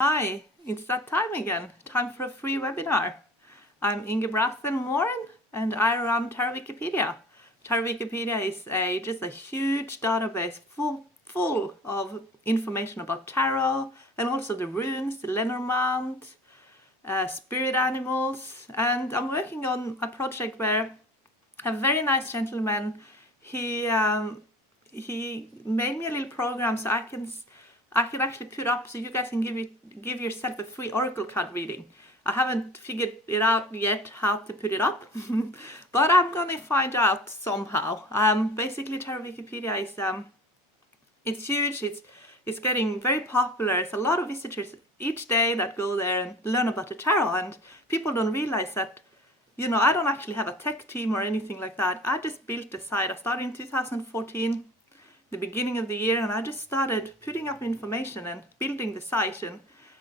Hi, it's that time again. Time for a free webinar. I'm Inge Moren and I run Tarot Wikipedia. Tarot Wikipedia is just a huge database full of information about tarot and also the runes, the Lenormand, spirit animals. And I'm working on a project where a very nice gentleman, he made me a little program so I can actually put up so you guys can give yourself a free oracle card reading. I haven't figured it out yet how to put it up, but I'm gonna find out somehow. Basically, Tarot Wikipedia is it's huge. It's getting very popular. It's a lot of visitors each day that go there and learn about the tarot, and people don't realize that. I don't actually have a tech team or anything like that. I just built the site. I started in 2014. The beginning of the year, and I just started putting up information and building the site, and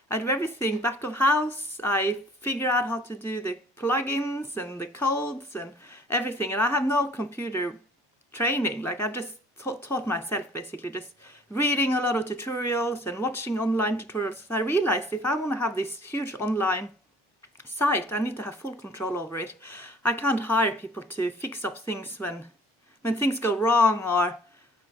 I do everything back of house. I figure out how to do the plugins and the codes and everything, and I have no computer training. Like I just taught myself, basically just reading a lot of tutorials and watching online tutorials. I realized if I want to have this huge online site, I need to have full control over it. I can't hire people to fix up things when things go wrong, or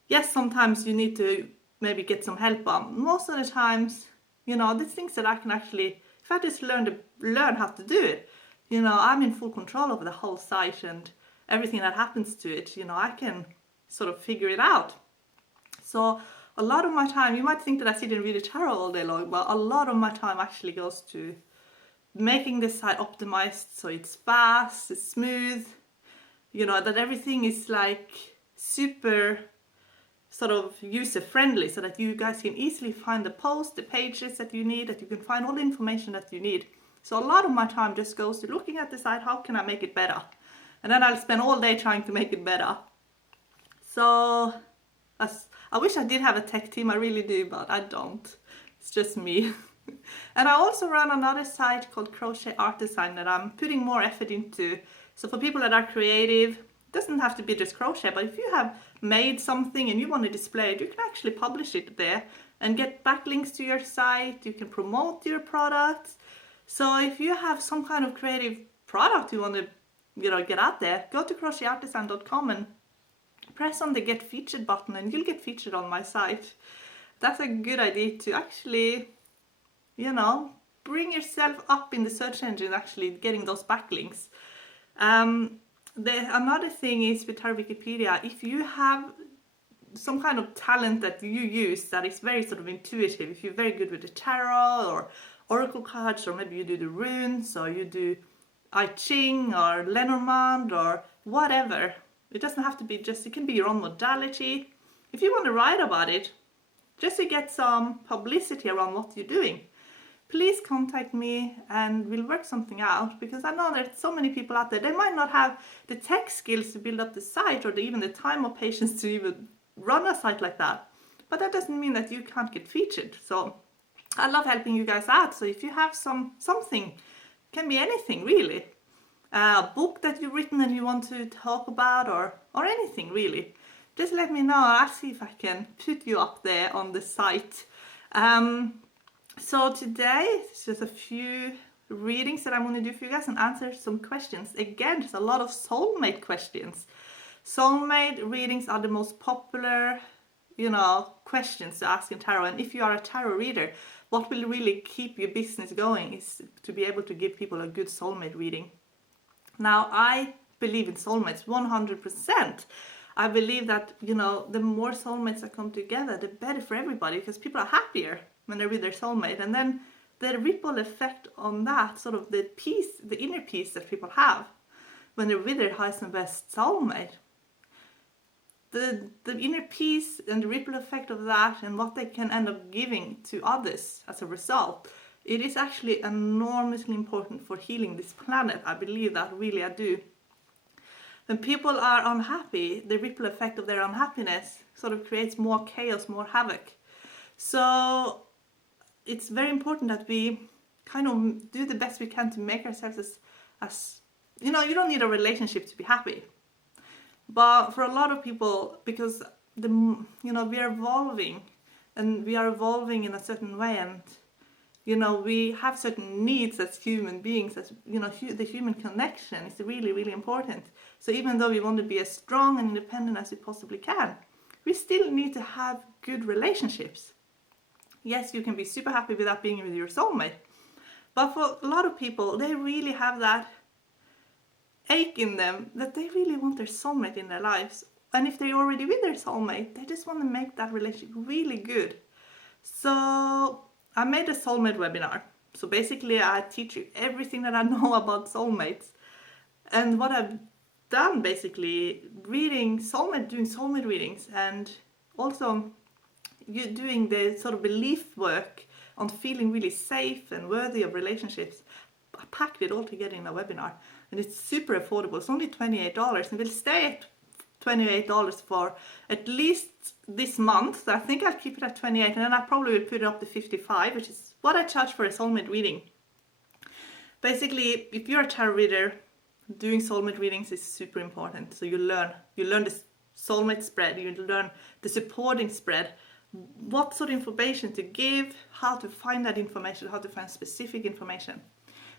yes, sometimes you need to maybe get some help, but most of the times, the things that I can actually, if I just learn how to do it, I'm in full control over the whole site and everything that happens to it. I can sort of figure it out. So a lot of my time, you might think that I sit and read a tarot all day long, but a lot of my time actually goes to making the site optimized so it's fast, it's smooth, that everything is like super sort of user-friendly, so that you guys can easily find the posts, the pages that you need, that you can find all the information that you need. So a lot of my time just goes to looking at the site, how can I make it better? And then I'll spend all day trying to make it better. So I wish I did have a tech team, I really do, but I don't. It's just me. And I also run another site called Crochet Art Design that I'm putting more effort into. So for people that are creative, doesn't have to be just crochet, but if you have made something and you want to display it, you can actually publish it there and get backlinks to your site. You can promote your products. So if you have some kind of creative product you want to get out there, go to crochetartisan.com and press on the get featured button and you'll get featured on my site. That's a good idea to actually bring yourself up in the search engine, actually getting those backlinks. Another thing is with Tarot Wikipedia, if you have some kind of talent that you use that is very sort of intuitive, if you're very good with the tarot or oracle cards, or maybe you do the runes, or you do I Ching or Lenormand or whatever, it doesn't have to be it can be your own modality. If you want to write about it, just to get some publicity around what you're doing, please contact me and we'll work something out, because I know there's so many people out there, they might not have the tech skills to build up the site or even the time or patience to even run a site like that. But that doesn't mean that you can't get featured. So I love helping you guys out. So if you have something, can be anything really, a book that you've written and you want to talk about, or anything really, just let me know. I'll see if I can put you up there on the site. So today, it's just a few readings that I'm going to do for you guys and answer some questions. Again, there's a lot of soulmate questions. Soulmate readings are the most popular, questions to ask in tarot. And if you are a tarot reader, what will really keep your business going is to be able to give people a good soulmate reading. Now, I believe in soulmates 100%. I believe that, the more soulmates that come together, the better for everybody, because people are happier when they're with their soulmate. And then the ripple effect on that, sort of the inner peace that people have when they're with their highest and best soulmate, the inner peace and the ripple effect of that and what they can end up giving to others as a result, it is actually enormously important for healing this planet. I believe that, really, I do. When people are unhappy, the ripple effect of their unhappiness sort of creates more chaos, more havoc. So it's very important that we kind of do the best we can to make ourselves as you don't need a relationship to be happy. But for a lot of people, because we are evolving, and we are evolving in a certain way, and You know, we have certain needs as human beings, as you know, the human connection is really, really important. So even though we want to be as strong and independent as we possibly can, we still need to have good relationships. Yes, you can be super happy without being with your soulmate, but for a lot of people, they really have that ache in them that they really want their soulmate in their lives. And if they're already with their soulmate, they just want to make that relationship really good. So I made a soulmate webinar. So basically I teach you everything that I know about soulmates. And what I've done basically, doing soulmate readings, and also you doing the sort of belief work on feeling really safe and worthy of relationships. I packed it all together in a webinar, and it's super affordable. It's only $28, and we'll stay at $28 for at least this month. I think I'll keep it at $28, and then I probably will put it up to $55, which is what I charge for a soulmate reading. Basically, if you're a tarot reader, doing soulmate readings is super important. So you learn the soulmate spread, you learn the supporting spread, what sort of information to give, how to find that information, how to find specific information.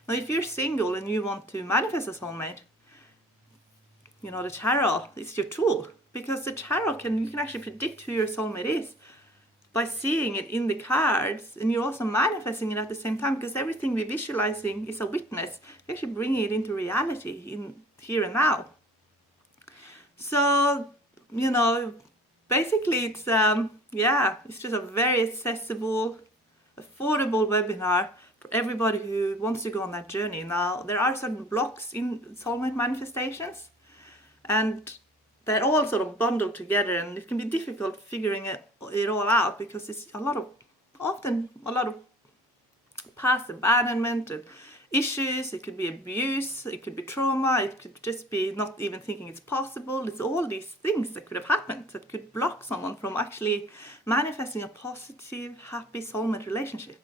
Now, if you're single and you want to manifest a soulmate, you know, the tarot is your tool, because the tarot you can actually predict who your soulmate is by seeing it in the cards, and you're also manifesting it at the same time, because everything we're visualizing is a witness. You're actually bringing it into reality in here and now. So, you know, basically it's just a very accessible, affordable webinar for everybody who wants to go on that journey. Now, there are certain blocks in soulmate manifestations, and they're all sort of bundled together, and it can be difficult figuring it all out, because it's often a lot of past abandonment and issues. It could be abuse, it could be trauma, it could just be not even thinking it's possible. It's all these things that could have happened that could block someone from actually manifesting a positive, happy soulmate relationship.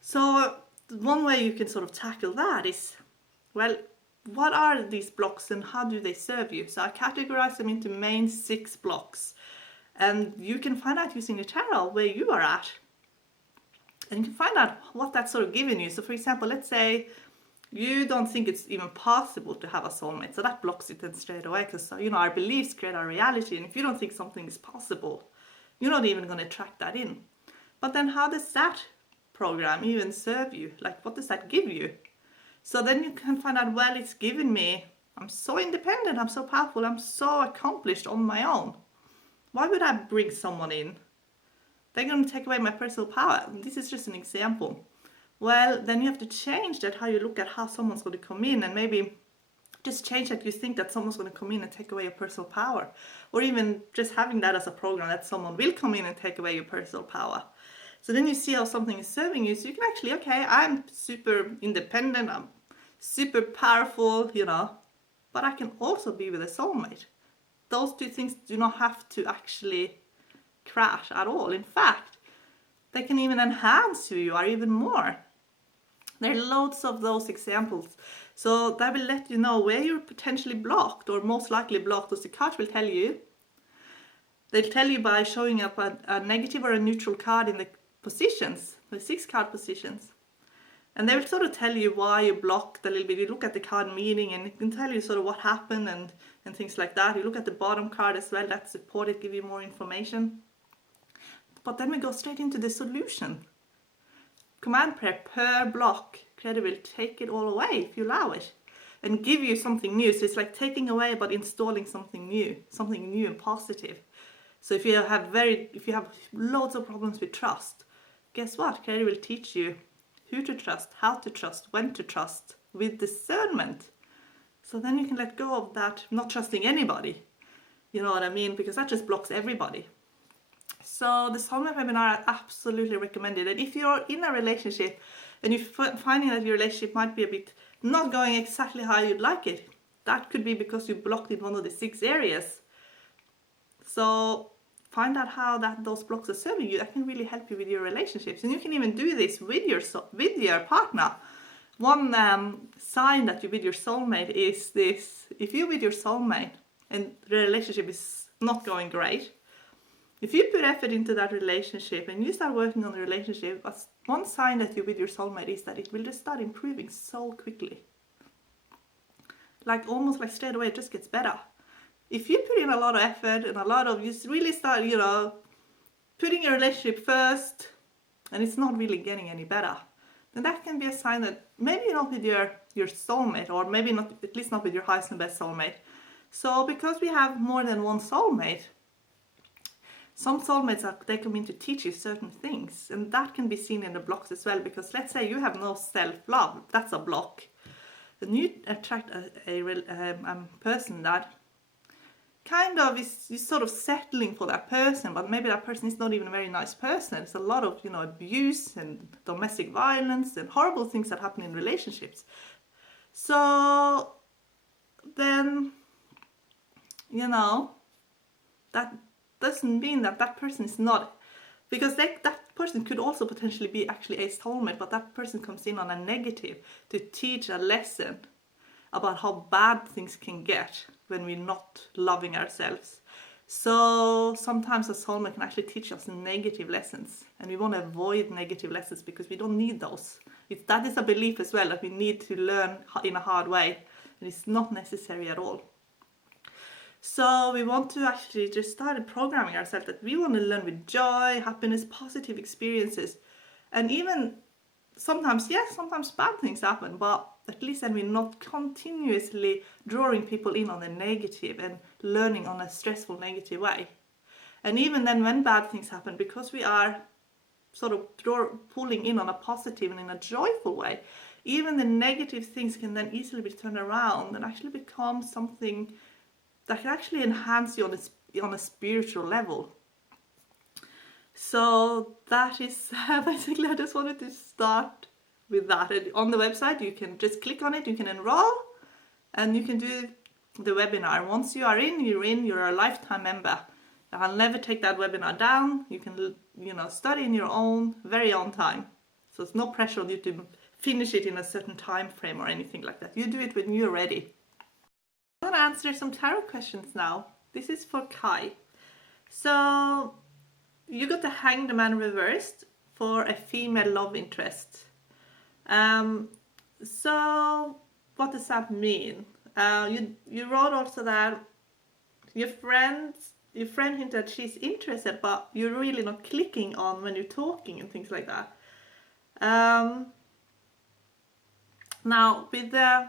So one way you can sort of tackle that is, well, what are these blocks and how do they serve you? So I categorize them into main 6 blocks, and you can find out using the tarot where you are at, and you can find out what that's sort of giving you. So for example, let's say you don't think it's even possible to have a soulmate, so that blocks it then straight away, because you know, our beliefs create our reality, and if you don't think something is possible, you're not even going to attract that in. But then how does that program even serve you? Like, what does that give you? So then you can find out, well, it's given me, I'm so independent, I'm so powerful, I'm so accomplished on my own. Why would I bring someone in? They're going to take away my personal power. This is just an example. Well, then you have to change that, how you look at how someone's going to come in, and maybe just change that you think that someone's going to come in and take away your personal power. Or even just having that as a program, that someone will come in and take away your personal power. So then you see how something is serving you. So you can actually, okay, I'm super independent, I'm super powerful, you know, but I can also be with a soulmate. Those two things do not have to actually crash at all. In fact, they can even enhance who you are even more. There are loads of those examples. So that will let you know where you're potentially blocked, or most likely blocked, as the cards will tell you. They'll tell you by showing up a negative or a neutral card in the positions, the 6 card positions. And they will sort of tell you why you blocked a little bit. You look at the card meaning, and it can tell you sort of what happened and things like that. You look at the bottom card as well, that's supported, give you more information. But then we go straight into the solution. Command prayer per block. Creator will take it all away if you allow it, and give you something new. So it's like taking away but installing something new and positive. So if you have loads of problems with trust, guess what? Creator will teach you who to trust, how to trust, when to trust, with discernment. So then you can let go of that not trusting anybody. You know what I mean? Because that just blocks everybody. So the soulmate webinar, I absolutely recommend it. And if you're in a relationship and you're finding that your relationship might be a bit not going exactly how you'd like it, that could be because you blocked in one of the 6 areas. So find out how those blocks are serving you. That can really help you with your relationships. And you can even do this with your partner. One sign that you're with your soulmate is this. If you're with your soulmate and the relationship is not going great, If you put effort into that relationship and you start working on the relationship, one sign that you're with your soulmate is that it will just start improving so quickly. Like almost like straight away, it just gets better. If you put in a lot of effort and you really start, putting your relationship first, and it's not really getting any better, then that can be a sign that maybe you're not with your soulmate, or maybe not, at least not with your highest and best soulmate. So because we have more than one soulmate, some soulmates they come in to teach you certain things, and that can be seen in the blocks as well. Because let's say you have no self-love, that's a block, and you attract a person that kind of is sort of settling for that person, but maybe that person is not even a very nice person. There's a lot of abuse and domestic violence and horrible things that happen in relationships. So then that doesn't mean that person is not, because that person could also potentially be actually a soulmate, but that person comes in on a negative to teach a lesson about how bad things can get when we're not loving ourselves. So sometimes a soulmate can actually teach us negative lessons, and we want to avoid negative lessons because we don't need those. That is a belief as well, that we need to learn in a hard way, and it's not necessary at all. So we want to actually just start programming ourselves that we want to learn with joy, happiness, positive experiences. And even sometimes bad things happen, but at least then we're not continuously drawing people in on the negative and learning on a stressful negative way. And even then when bad things happen, because we are sort of pulling in on a positive and in a joyful way, even the negative things can then easily be turned around and actually become something that can actually enhance you on a spiritual level. So that is basically, I just wanted to start with that. And on the website, you can just click on it, you can enroll, and you can do the webinar. Once you are in, you're a lifetime member. I'll never take that webinar down. You can, study in your very own time. So it's no pressure on you to finish it in a certain time frame or anything like that. You do it when you're ready. I'm going to answer some tarot questions now. This is for Kai. So you got the Hanged Man reversed for a female love interest. So what does that mean? You wrote also that your friend hinted that she's interested, but you're really not clicking on when you're talking and things like that. Now with the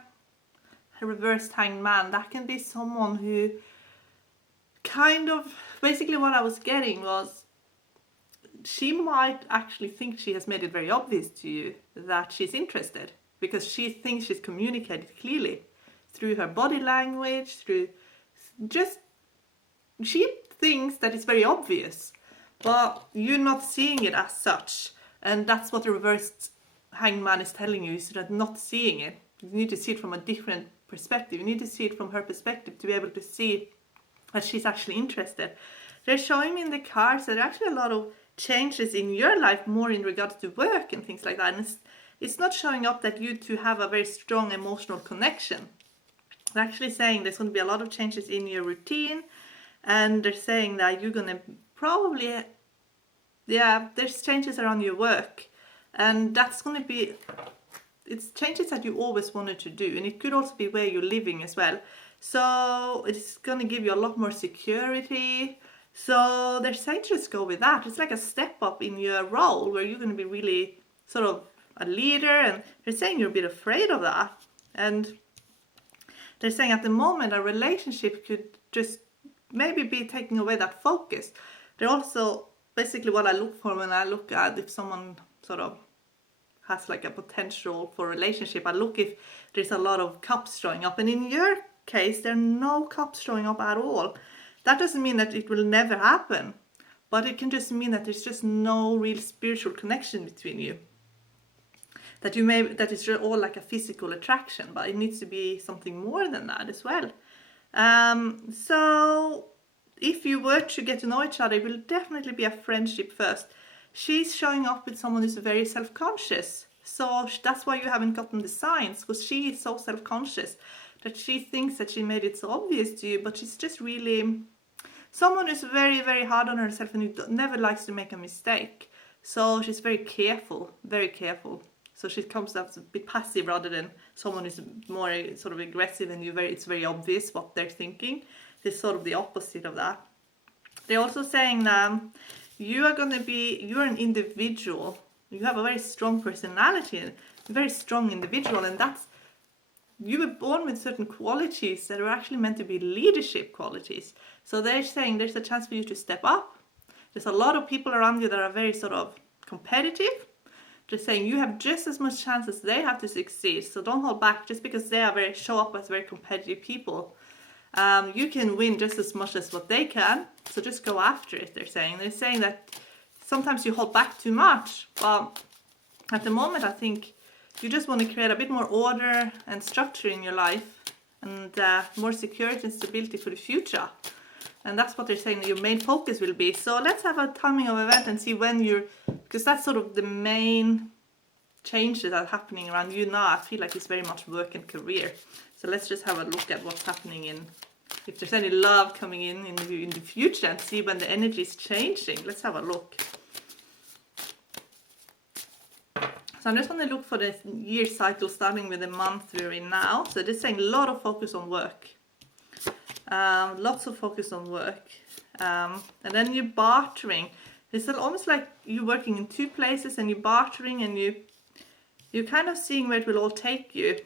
reversed Hanged Man, that can be someone who kind of, basically what I was getting was, she might actually think she has made it very obvious to you that she's interested, because she thinks she's communicated clearly through her body language, she thinks that it's very obvious, but you're not seeing it as such. And that's what the reversed Hanged Man is telling you, is that not seeing it. You need to see it from a different perspective. You need to see it from her perspective to be able to see that she's actually interested. They're showing me in the cards that there are actually a lot of changes in your life, more in regards to work and things like that. And it's not showing up that you two have a very strong emotional connection. They're actually saying there's going to be a lot of changes in your routine, and they're saying that you're going to probably, there's changes around your work, and that's going to be, it's changes that you always wanted to do, and it could also be where you're living as well. So it's going to give you a lot more security. So they're saying just go with that. It's like a step up in your role where you're going to be really sort of a leader, and they're saying you're a bit afraid of that. And they're saying at the moment a relationship could just maybe be taking away that focus. They're also, basically what I look for when I look at if someone sort of has like a potential for a relationship, I look if there's a lot of cups showing up. And in your case, there are no cups showing up at all. That doesn't mean that it will never happen, but it can just mean that there's just no real spiritual connection between you. That it's all like a physical attraction, but it needs to be something more than that as well. So if you were to get to know each other, it will definitely be a friendship first. She's showing up with someone who's very self-conscious. So that's why you haven't gotten the signs, because she is so self-conscious that she thinks that she made it so obvious to you, but she's just really, someone who's very, very hard on herself and who never likes to make a mistake. So she's very careful, very careful. So she comes up a bit passive rather than someone who's more sort of aggressive and it's very obvious what they're thinking. It's sort of the opposite of that. They're also saying that you're an individual. You have a very strong personality, a very strong individual, and you were born with certain qualities that are actually meant to be leadership qualities. So they're saying there's a chance for you to step up. There's a lot of people around you that are very sort of competitive. They're saying you have just as much chance as they have to succeed. So don't hold back just because they show up as very competitive people. You can win just as much as what they can. So just go after it, they're saying. They're saying that sometimes you hold back too much. Well, at the moment, I think you just want to create a bit more order and structure in your life and more security and stability for the future. And that's what they're saying that your main focus will be. So let's have a timing of event and see when because that's sort of the main changes that are happening around you now. I feel like it's very much work and career. So let's just have a look at what's happening if there's any love coming in the future and see when the energy is changing. Let's have a look. So I'm just going to look for the year cycle starting with the month we're in now. So they're saying a lot of focus on work. Lots of focus on work. And then you're bartering. It's almost like you're working in two places and you're bartering and you're kind of seeing where it will all take you.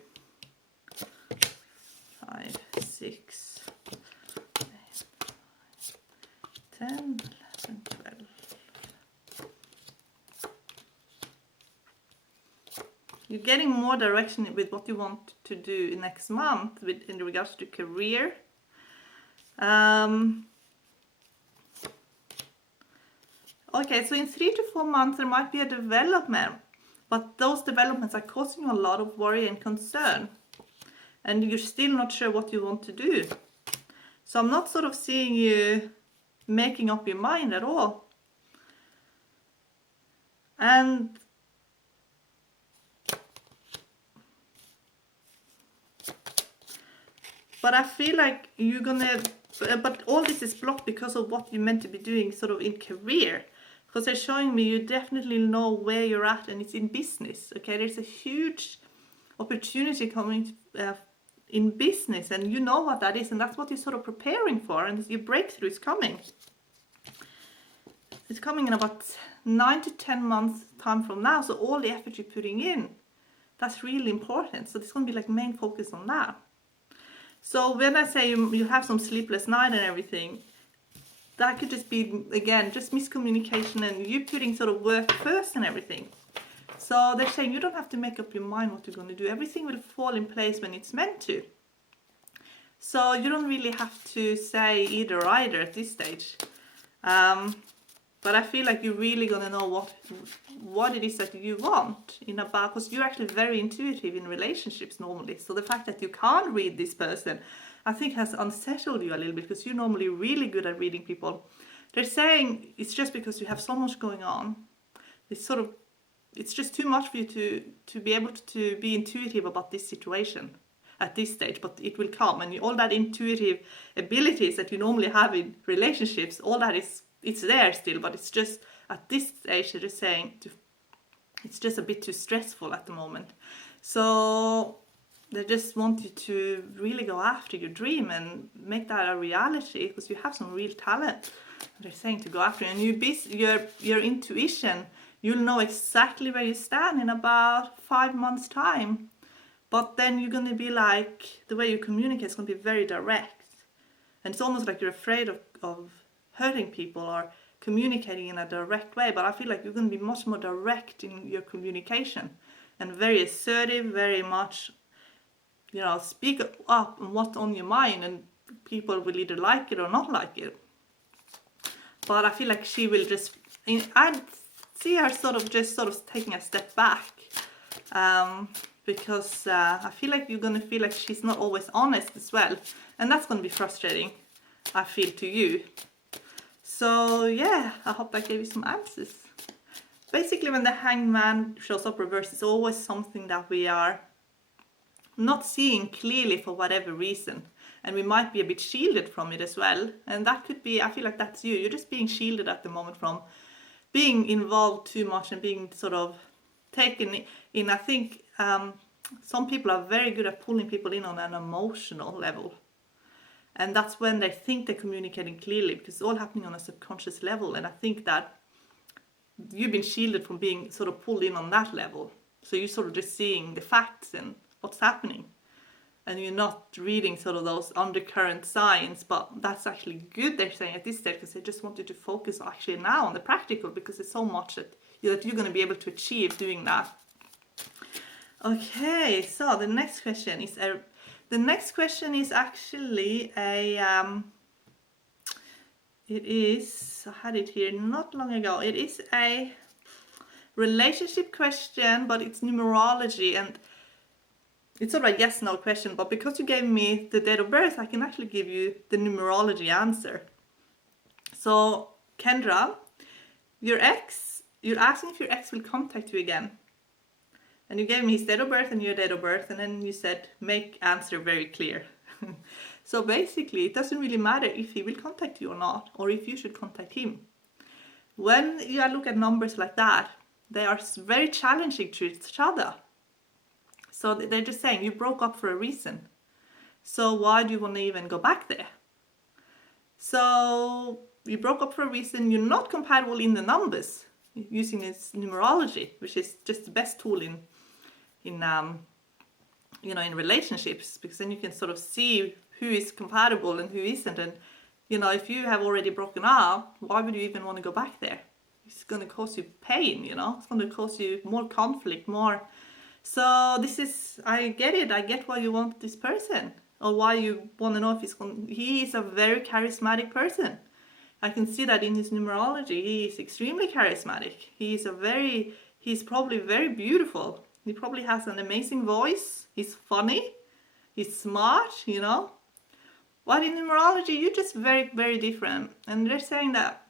5, 6, 8, 10, 11, 12. You're getting more direction with what you want to do next month in regards to career. Okay, so in 3 to 4 months there might be a development, but those developments are causing you a lot of worry and concern, and you're still not sure what you want to do. So I'm not sort of seeing you making up your mind at all. But I feel like but all this is blocked because of what you're meant to be doing sort of in career. Because they're showing me you definitely know where you're at, and it's in business. Okay, there's a huge opportunity coming in business, and you know what that is, and that's what you're sort of preparing for, and your breakthrough is coming. It's coming in about 9 to 10 months time from now, so all the effort you're putting in, that's really important. So there's going to be like main focus on that. So when I say you have some sleepless night and everything, that could just be, again, just miscommunication and you putting sort of work first and everything. So they're saying you don't have to make up your mind what you're going to do. Everything will fall in place when it's meant to. So you don't really have to say either at this stage. But I feel like you're really going to know what it is that you want because you're actually very intuitive in relationships normally. So the fact that you can't read this person, I think has unsettled you a little bit, because you're normally really good at reading people. They're saying it's just because you have so much going on. It's just too much for you to be able to be intuitive about this situation at this stage, but it will come. And all that intuitive abilities that you normally have in relationships, all that it's there still, but it's just at this stage they're just saying it's just a bit too stressful at the moment. So they just want you to really go after your dream and make that a reality, because you have some real talent. They're saying to go after it. And your intuition, you'll know exactly where you stand in about 5 months' time. But then you're going to be like, the way you communicate is going to be very direct. And it's almost like you're afraid of hurting people or communicating in a direct way. But I feel like you're going to be much more direct in your communication and very assertive, very much, speak up on what's on your mind, and people will either like it or not like it. But I feel like she will I see her sort of taking a step back, because I feel like you're going to feel like she's not always honest as well, and that's going to be frustrating, I feel, to you. So yeah, I hope I gave you some answers. Basically, when the Hanged Man shows up reversed, it's always something that we are not seeing clearly for whatever reason. and we might be a bit shielded from it as well. And that could be, I feel like that's you. You're just being shielded at the moment from being involved too much and being sort of taken in. I think some people are very good at pulling people in on an emotional level. And that's when they think they're communicating clearly, because it's all happening on a subconscious level. And I think that you've been shielded from being sort of pulled in on that level. So you're sort of just seeing the facts and what's happening. And you're not reading sort of those undercurrent signs, but that's actually good, they're saying at this stage, because they just want you to focus actually now on the practical, because there's so much that you're going to be able to achieve doing that. Okay, so the next question is actually a I had it here not long ago. It is a relationship question, but it's numerology, and it's sort of a yes/no question, but because you gave me the date of birth, I can actually give you the numerology answer. So, Kendra, you're asking if your ex will contact you again. And you gave me his date of birth and your date of birth, and then you said, make answer very clear. So basically, it doesn't really matter if he will contact you or not, or if you should contact him. When you look at numbers like that, they are very challenging to each other. So they're just saying you broke up for a reason. So why do you want to even go back there? So you broke up for a reason. You're not compatible in the numbers using this numerology, which is just the best tool in relationships, because then you can sort of see who is compatible and who isn't. And if you have already broken up, why would you even want to go back there? It's going to cause you pain. It's going to cause you more conflict, more. So I get it. I get why you want this person, or why you want to know if he is a very charismatic person. I can see that in his numerology. He is extremely charismatic. He's probably very beautiful. He probably has an amazing voice. He's funny. He's smart, But in numerology, you're just very, very different. And they're saying that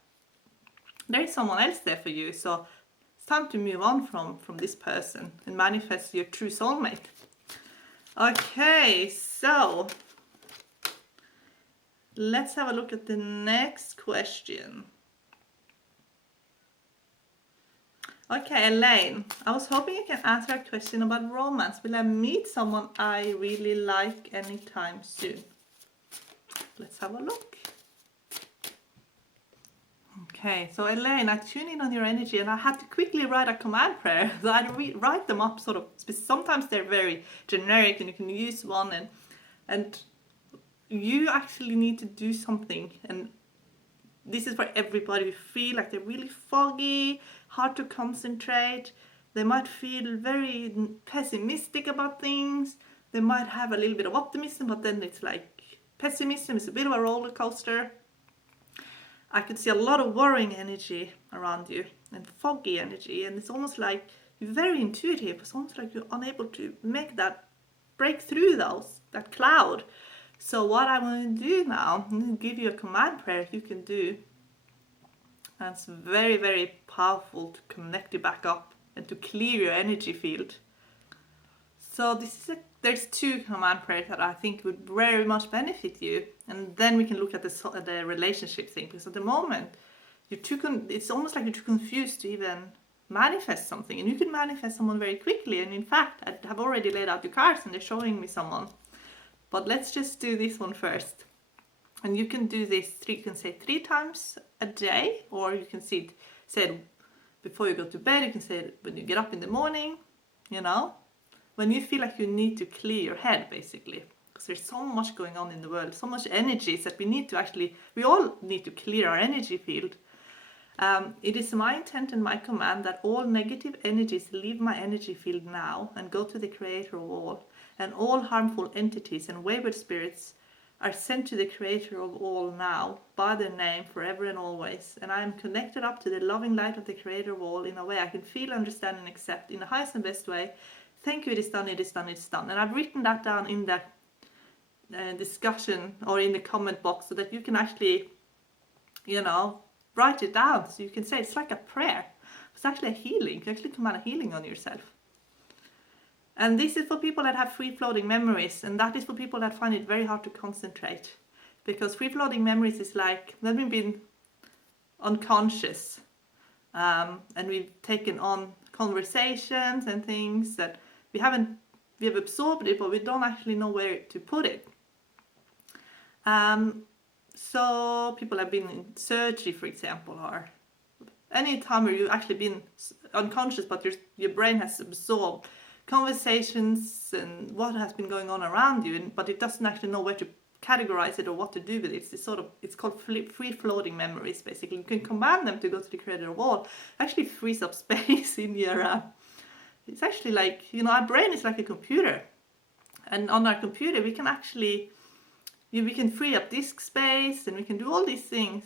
there is someone else there for you. So it's time to move on from this person and manifest your true soulmate. Okay, so let's have a look at the next question. Okay, Elaine, I was hoping you can answer a question about romance. Will I meet someone I really like anytime soon? Let's have a look. Okay, so Elaine, I tune in on your energy, and I had to quickly write a command prayer. So I write them up sort of, sometimes they're very generic and you can use one, and you actually need to do something. And this is for everybody who feel like they're really foggy, hard to concentrate. They might feel very pessimistic about things. They might have a little bit of optimism, but then it's like pessimism is a bit of a roller coaster. I could see a lot of worrying energy around you and foggy energy, and it's almost like you're very intuitive. It's almost like you're unable to break through that cloud. So what I want to do now, I'm going to give you a command prayer you can do. And it's very, very powerful to connect you back up and to clear your energy field. So there's two command prayers that I think would very much benefit you. And then we can look at the relationship thing. Because at the moment, it's almost like you're too confused to even manifest something. And you can manifest someone very quickly. And in fact, I have already laid out your cards and they're showing me someone. But let's just do this one first. And you can do this, you can say 3 times a day, or you can say it before you go to bed, you can say it when you get up in the morning, when you feel like you need to clear your head, basically. Because there's so much going on in the world, so much energies that we all need to clear our energy field. It is my intent and my command that all negative energies leave my energy field now and go to the creator of all. And all harmful entities and wayward spirits are sent to the creator of all now, by their name, forever and always. And I am connected up to the loving light of the creator of all in a way I can feel, understand, and accept in the highest and best way. Thank you, it is done, it is done, it's done. And I've written that down in the discussion or in the comment box so that you can actually, write it down. So you can say it's like a prayer. It's actually a healing. You can actually command a healing on yourself. And this is for people that have free-floating memories, and that is for people that find it very hard to concentrate. Because free-floating memories is like when we've been unconscious, and we've taken on conversations and things that we have absorbed it, but we don't actually know where to put it. So people have been in surgery, for example, or any time where you've actually been unconscious, but your brain has absorbed conversations and what has been going on around you, but it doesn't actually know where to categorize it or what to do with it. It's called free-floating memories. Basically, you can command them to go to the creator wall. Actually, frees up space in your. It's actually like, our brain is like a computer, and on our computer we can actually we can free up disk space, and we can do all these things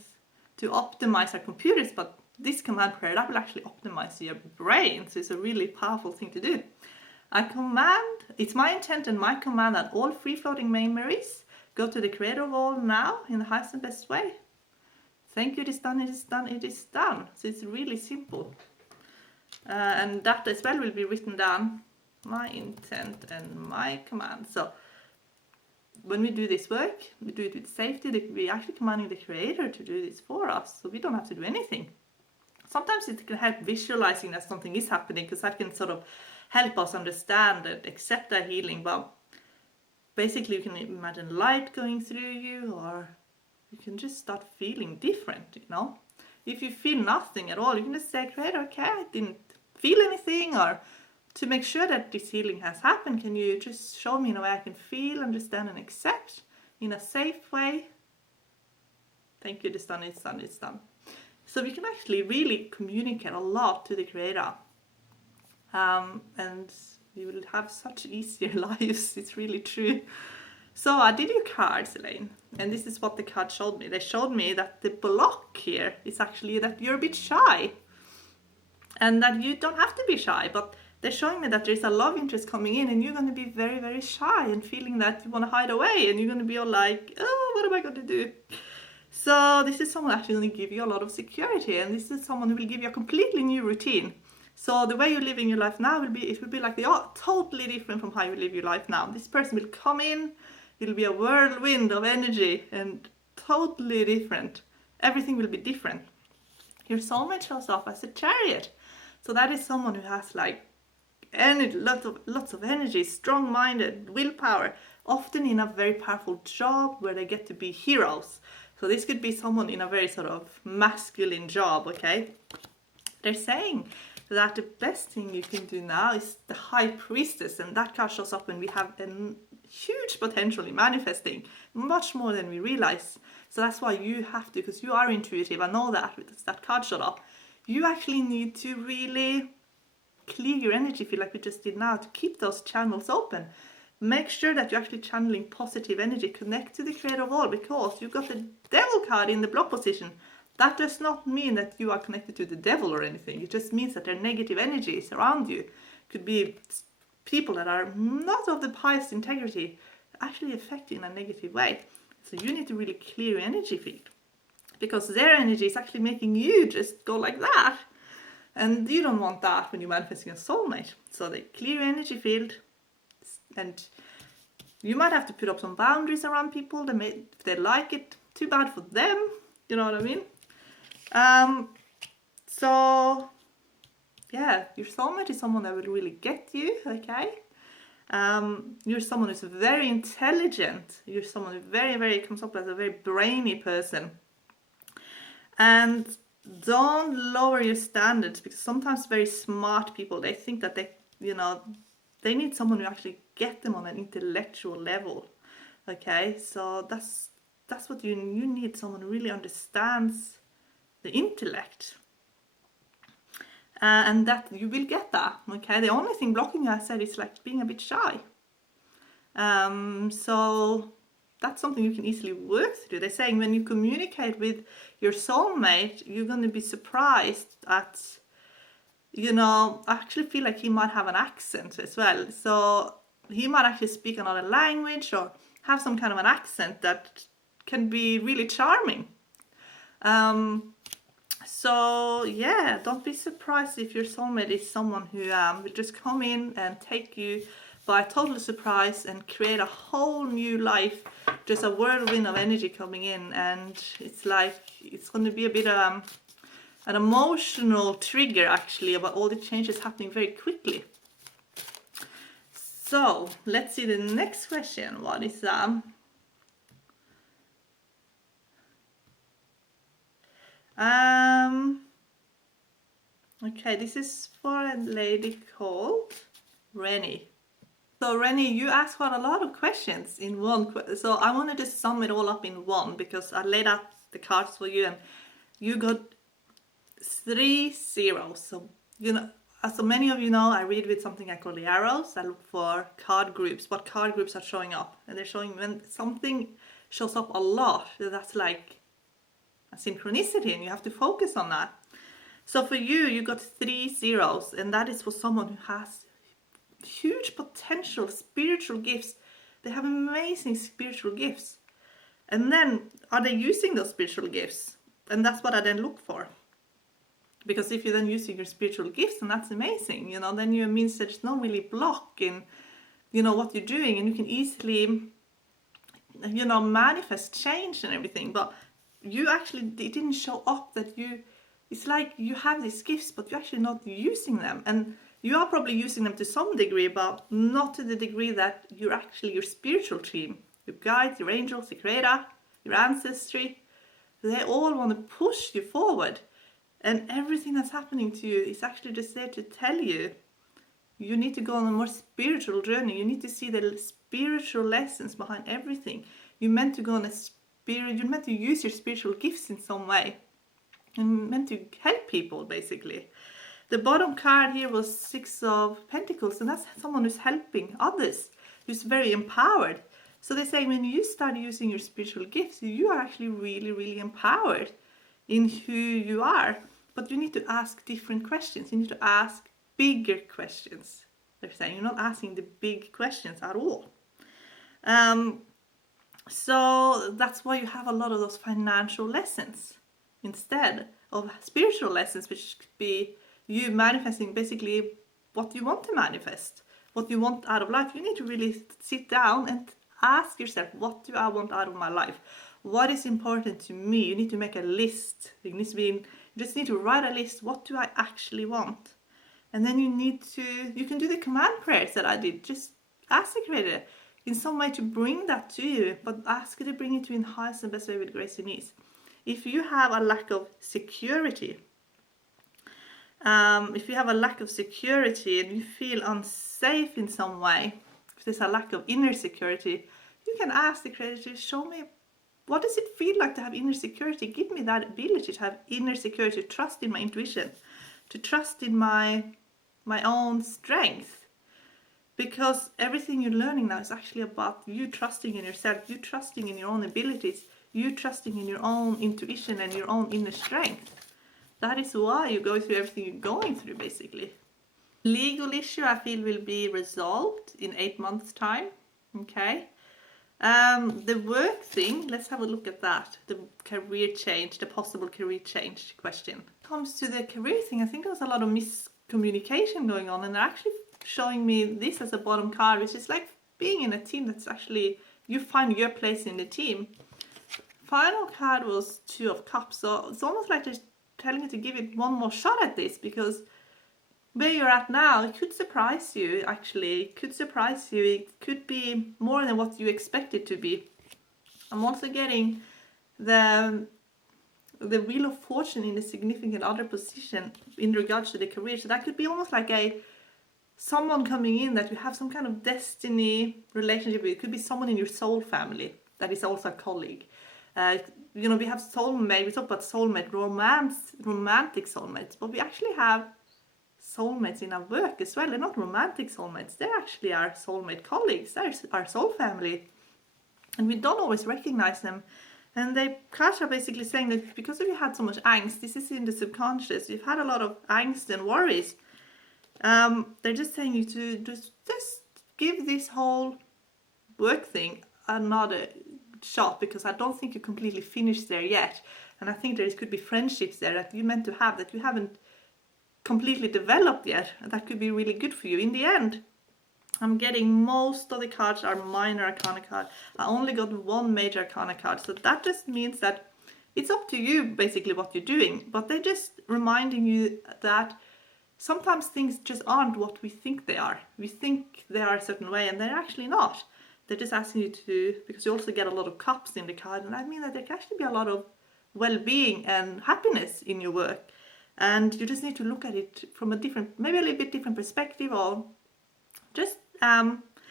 to optimize our computers. But this command prayer, that will actually optimize your brain. So it's a really powerful thing to do. It's my intent and my command that all free-floating memories go to the creator wall now in the highest and best way. Thank you, it is done, it is done, it is done. So it's really simple. And that as well will be written down, my intent and my command. So when we do this work, we do it with safety. We're actually commanding the creator to do this for us, so we don't have to do anything. Sometimes it can help visualizing that something is happening, because that can sort of help us understand and accept that healing. But basically you can imagine light going through you, or you can just start feeling different, If you feel nothing at all, you can just say, Creator, okay, I didn't feel anything, or to make sure that this healing has happened, can you just show me in a way I can feel, understand, and accept in a safe way? Thank you, it's done, it's done, it's done. So we can actually really communicate a lot to the Creator. And you will have such easier lives. It's really true. So I did your cards, Elaine, and this is what the card showed me. They showed me that the block here is actually that you're a bit shy, and that you don't have to be shy, but they're showing me that there's a love interest coming in, and you're going to be very, very shy and feeling that you want to hide away, and you're going to be all like, oh, what am I going to do? So this is someone actually going to give you a lot of security, and this is someone who will give you a completely new routine. So the way you're living your life now will be like totally different from how you live your life now. This person will come in, it'll be a whirlwind of energy and totally different. Everything will be different. Your soulmate shows up as a chariot. So that is someone who has like lots of energy, strong-minded, willpower, often in a very powerful job where they get to be heroes. So this could be someone in a very sort of masculine job, okay? They're saying that the best thing you can do now is the High Priestess, and that card shows up when we have a huge potential in manifesting, much more than we realize. So that's why you have to, because you are intuitive, I know that because that card showed up. You actually need to really clear your energy field like we just did now to keep those channels open. Make sure that you're actually channeling positive energy. Connect to the creator wall, because you've got the devil card in the block position. That does not mean that you are connected to the devil or anything. It just means that there are negative energies around you. It could be people that are not of the highest integrity, actually affect you in a negative way. So you need to really clear your energy field, because their energy is actually making you just go like that. And you don't want that when you're manifesting a soulmate. So they clear your energy field, and you might have to put up some boundaries around people. If they like it, too bad for them. You know what I mean? So yeah, your soulmate is someone that will really get you, okay? You're someone who's very intelligent. You're someone who very comes up as a very brainy person. And don't lower your standards, because sometimes very smart people, they think that they need someone who actually get them on an intellectual level. Okay, so that's what you need, someone who really understands the intellect. And that you will get that. Okay, the only thing blocking you, I said, is like being a bit shy. So that's something you can easily work through. They're saying when you communicate with your soulmate, you're going to be surprised at, I actually feel like he might have an accent as well. So he might actually speak another language or have some kind of an accent that can be really charming. So yeah, don't be surprised if your soulmate is someone who will just come in and take you by total surprise and create a whole new life. Just a whirlwind of energy coming in, and it's like it's going to be a bit an emotional trigger actually about all the changes happening very quickly. So let's see the next question. What is okay, this is for a lady called Rennie. So Rennie, you asked for a lot of questions in one. So I want to just sum it all up in one because I laid out the cards for you and you got 3 zeros. So as so many of you know, I read with something I call the arrows. I look for card groups, what card groups are showing up, and they're showing when something shows up a lot. That's like a synchronicity, and you have to focus on that. So for you, you got 3 zeros, and that is for someone who has huge potential, spiritual gifts. They have amazing spiritual gifts. And then, are they using those spiritual gifts? And that's what I then look for. Because if you're then using your spiritual gifts, and that's amazing, then it means there's no really block in, what you're doing, and you can easily, manifest change and everything. But you actually, it didn't show up that it's like you have these gifts, but you're actually not using them. And you are probably using them to some degree, but not to the degree that you're actually your spiritual team, your guides, your angels, your creator, your ancestry. They all want to push you forward. And everything that's happening to you is actually just there to tell you you need to go on a more spiritual journey. You need to see the spiritual lessons behind everything. You're meant to go on you're meant to use your spiritual gifts in some way. You're meant to help people, basically. The bottom card here was 6 of Pentacles, and that's someone who's helping others, who's very empowered. So they say when you start using your spiritual gifts, you are actually really, really empowered in who you are. But you need to ask different questions. You need to ask bigger questions. They're saying you're not asking the big questions at all. So that's why you have a lot of those financial lessons instead of spiritual lessons, which could be you manifesting basically what you want to manifest, what you want out of life. You need to really sit down and ask yourself, what do I want out of my life? What is important to me? You need to make a list. You just need to write a list. What do I actually want? And then you can do the command prayers that I did. Just ask the Creator in some way to bring that to you, but ask it to bring it to you in highest and best way with grace and ease. If you have a lack of security, and you feel unsafe in some way, if there's a lack of inner security, you can ask the Creator to show me, what does it feel like to have inner security? Give me that ability to have inner security, to trust in my intuition, to trust in my own strength. Because everything you're learning now is actually about you trusting in yourself, you trusting in your own abilities, you trusting in your own intuition and your own inner strength. That is why you go through everything you're going through, basically. Legal issue, I feel, will be resolved in 8 months' time. Okay. The work thing, let's have a look at that. The career change, the possible career change question. When it comes to the career thing, I think there's a lot of miscommunication going on, and they're actually showing me this as a bottom card, which is like being in a team that's actually, you find your place in the team. Final card was 2 of Cups, so it's almost like they're telling you to give it one more shot at this, because where you're at now, it could surprise you, actually. It could surprise you. It could be more than what you expect it to be. I'm also getting the Wheel of Fortune in the significant other position in regards to the career. So that could be almost like someone coming in that you have some kind of destiny relationship with. It could be someone in your soul family that is also a colleague. We have soulmate. We talk about soulmate, romantic soulmates, but we actually have soulmates in our work as well. They're not romantic soulmates. They actually are soulmate colleagues. They're our soul family, and we don't always recognize them. And they cards are basically saying that because you had so much angst, this is in the subconscious, you've had a lot of angst and worries. They're just saying you to just give this whole work thing another shot, because I don't think you completely finished there yet. And I think could be friendships there that you meant to have that you haven't completely developed yet. And that could be really good for you. In the end, I'm getting most of the cards are minor arcana cards. I only got one major arcana card. So that just means that it's up to you basically what you're doing. But they're just reminding you that sometimes things just aren't what we think they are. We think they are a certain way and they're actually not. They're just asking you to, because you also get a lot of cups in the card, and I mean that there can actually be a lot of well-being and happiness in your work. And you just need to look at it from a different, maybe a little bit different perspective, or just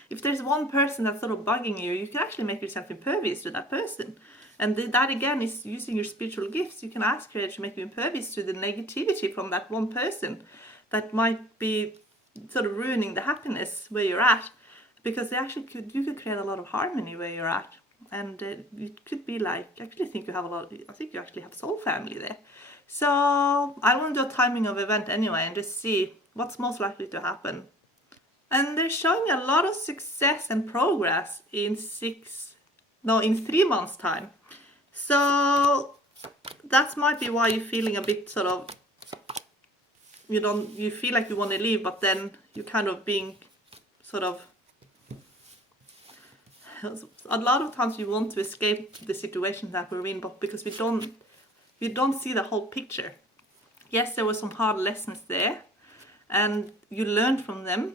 if there's one person that's sort of bugging you, you can actually make yourself impervious to that person. And that again is using your spiritual gifts. You can ask Creator to make you impervious to the negativity from that one person that might be sort of ruining the happiness where you're at, because they actually you could create a lot of harmony where you're at. And it could be like, I actually think you have I think you actually have soul family there. So I want to do a timing of event anyway and just see what's most likely to happen. And they're showing a lot of success and progress in 3 months time. So that might be why you're feeling a bit sort of, you feel like you want to leave, but then you're kind of being sort of, a lot of times we want to escape the situation that we're in, but because we don't see the whole picture. Yes, there were some hard lessons there and you learned from them,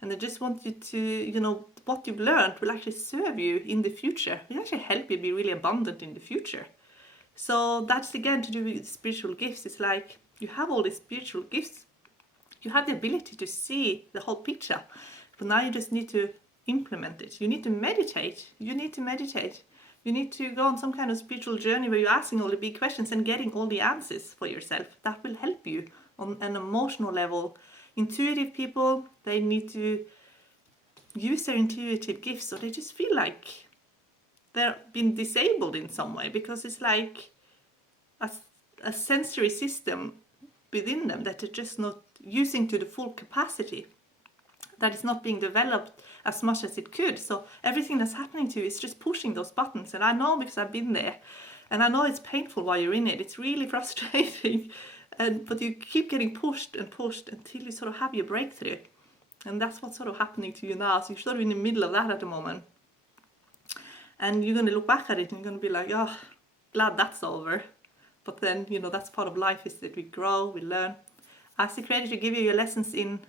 and they just want you to, what you've learned will actually serve you in the future. It will actually help you be really abundant in the future. So that's again to do with spiritual gifts. It's like you have all these spiritual gifts. You have the ability to see the whole picture, but now you just need to implement it. You need to meditate. You need to go on some kind of spiritual journey where you're asking all the big questions and getting all the answers for yourself. That will help you on an emotional level. Intuitive people, they need to use their intuitive gifts, so they just feel like they're being disabled in some way, because it's like a sensory system within them that they're just not using to the full capacity, that is not being developed as much as it could. So everything that's happening to you is just pushing those buttons. And I know, because I've been there, and I know it's painful while you're in it. It's really frustrating. But you keep getting pushed and pushed until you sort of have your breakthrough. And that's what's sort of happening to you now. So you're sort of in the middle of that at the moment. And you're going to look back at it and you're going to be like, oh, glad that's over. But then, that's part of life, is that we grow, we learn. Ask the Creator to give you your lessons in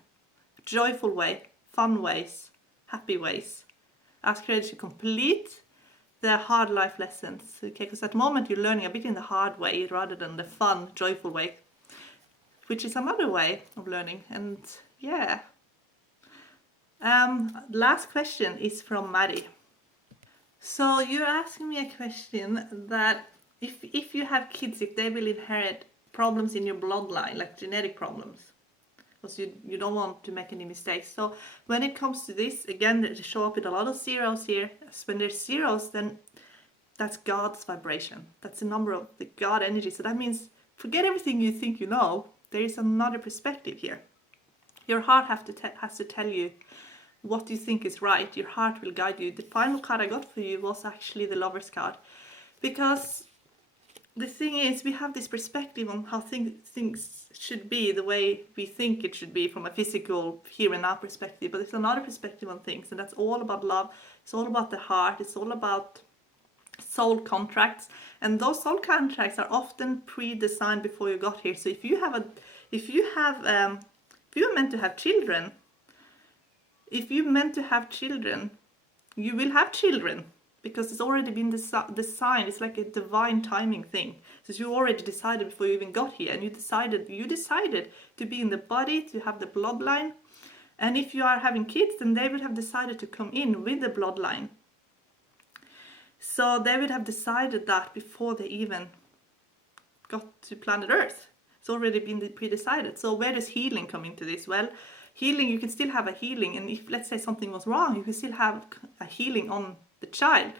joyful way, fun ways, happy ways. Ask Creator to complete the hard life lessons. Okay, because at the moment you're learning a bit in the hard way rather than the fun, joyful way, which is another way of learning. And yeah. Last question is from Maddie. So you're asking me a question that if you have kids, if they will inherit problems in your bloodline, like genetic problems, because you don't want to make any mistakes. So when it comes to this, again, they show up with a lot of zeros here. So when there's zeros, then that's God's vibration. That's the number of the God energy. So that means forget everything you think you know. There is another perspective here. Your heart has to tell you what you think is right. Your heart will guide you. The final card I got for you was actually the Lover's card, because the thing is, we have this perspective on how things should be, the way we think it should be from a physical here and now perspective, but there's another perspective on things, and that's all about love. It's all about the heart. It's all about soul contracts, and those soul contracts are often pre-designed before you got here. So if you were meant to have children, you will have children, because it's already been designed. It's like a divine timing thing. So you already decided before you even got here, and you decided to be in the body, to have the bloodline. And if you are having kids, then they would have decided to come in with the bloodline. So they would have decided that before they even got to planet Earth. It's already been pre-decided. So where does healing come into this? Well, healing, you can still have a healing, and if, let's say, something was wrong, you can still have a healing on the child.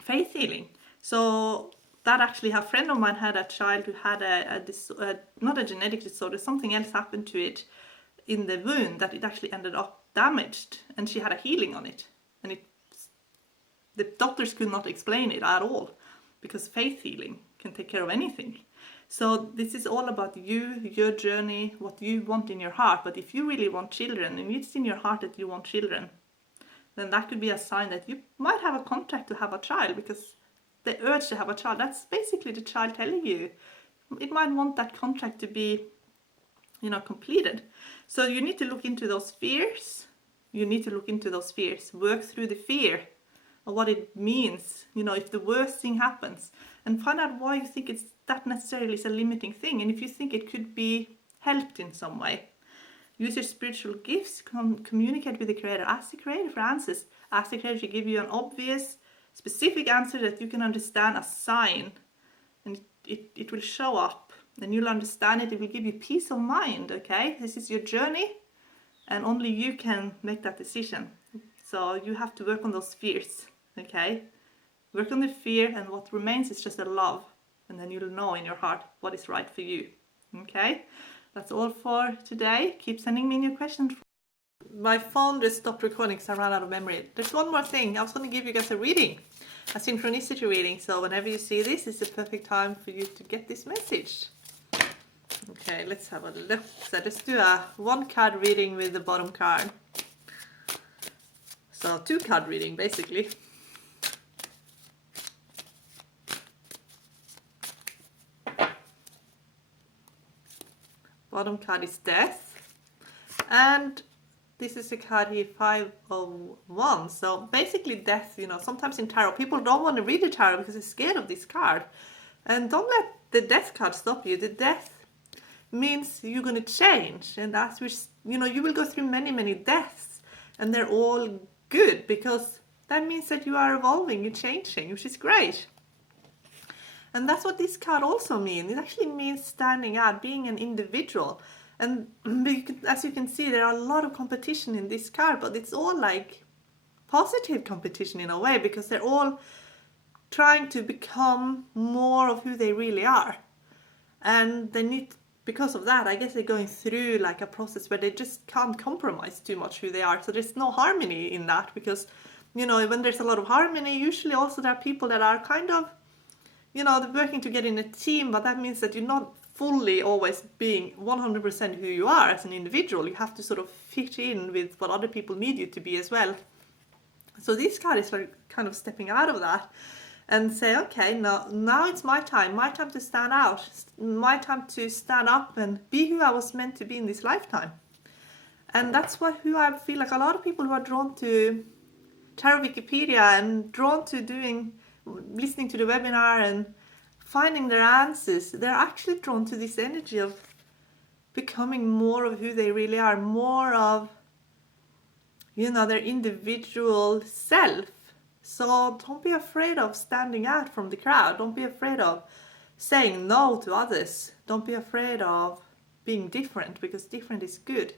Faith healing. So that actually, a friend of mine had a child who had not a genetic disorder, something else happened to it in the wound that it actually ended up damaged, and she had a healing on it, and the doctors could not explain it at all, because faith healing can take care of anything. So this is all about you, your journey, what you want in your heart. But if you really want children, and it's in your heart that you want children, then that could be a sign that you might have a contract to have a child, because the urge to have a child, that's basically the child telling you. It might want that contract to be, completed. So you need to look into those fears. Work through the fear of what it means, if the worst thing happens, and find out why you think it's that necessarily is a limiting thing, and if you think it could be helped in some way. Use your spiritual gifts, communicate with the Creator. Ask the Creator for answers. Ask the Creator to give you an obvious, specific answer that you can understand, a sign, and it will show up. Then you'll understand it. It will give you peace of mind, okay? This is your journey, and only you can make that decision. So you have to work on those fears, okay? Work on the fear, and what remains is just a love. And then you'll know in your heart what is right for you, okay? That's all for today. Keep sending me in your questions. My phone just stopped recording because I ran out of memory. There's one more thing. I was going to give you guys a reading, a synchronicity reading. So whenever you see this, it's the perfect time for you to get this message. Okay, let's have a look. So let's do a 1-card reading with the bottom card. So 2-card reading, basically. Bottom card is Death. And this is a card here, 5 of Wands. So basically Death, sometimes in tarot, people don't want to read the tarot because they're scared of this card. And don't let the Death card stop you. The Death means you're going to change, and as you will go through many deaths, and they're all good, because that means that you are evolving, you're changing, which is great. And that's what this card also means. It actually means standing out, being an individual. And as you can see, there are a lot of competition in this card, but it's all like positive competition in a way, because they're all trying to become more of who they really are. And they need, because of that, I guess they're going through like a process where they just can't compromise too much who they are. So there's no harmony in that, because, when there's a lot of harmony, usually also there are people that are kind of, they're working together in a team, but that means that you're not fully always being 100% who you are as an individual. You have to sort of fit in with what other people need you to be as well. So this card is like kind of stepping out of that and say, okay, now it's my time to stand out, my time to stand up and be who I was meant to be in this lifetime. And that's who I feel like a lot of people who are drawn to Tarot Wikipedia and drawn to listening to the webinar and finding their answers, they're actually drawn to this energy of becoming more of who they really are, more of, their individual self. So don't be afraid of standing out from the crowd. Don't be afraid of saying no to others. Don't be afraid of being different, because different is good.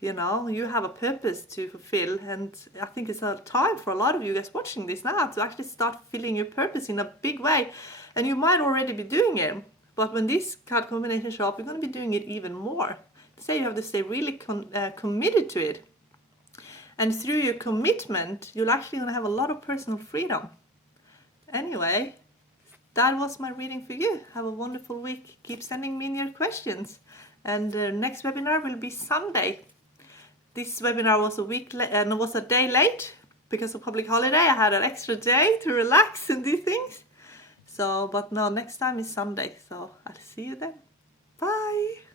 You have a purpose to fulfill, and I think it's a time for a lot of you guys watching this now to actually start fulfilling your purpose in a big way. And you might already be doing it, but when these card combinations show up, you're going to be doing it even more. You have to stay really committed to it. And through your commitment, you're actually going to have a lot of personal freedom. Anyway, that was my reading for you. Have a wonderful week. Keep sending me in your questions. And the next webinar will be Sunday. This webinar was a day late because of public holiday. I had an extra day to relax and do things. But no, next time is Sunday. So I'll see you then. Bye.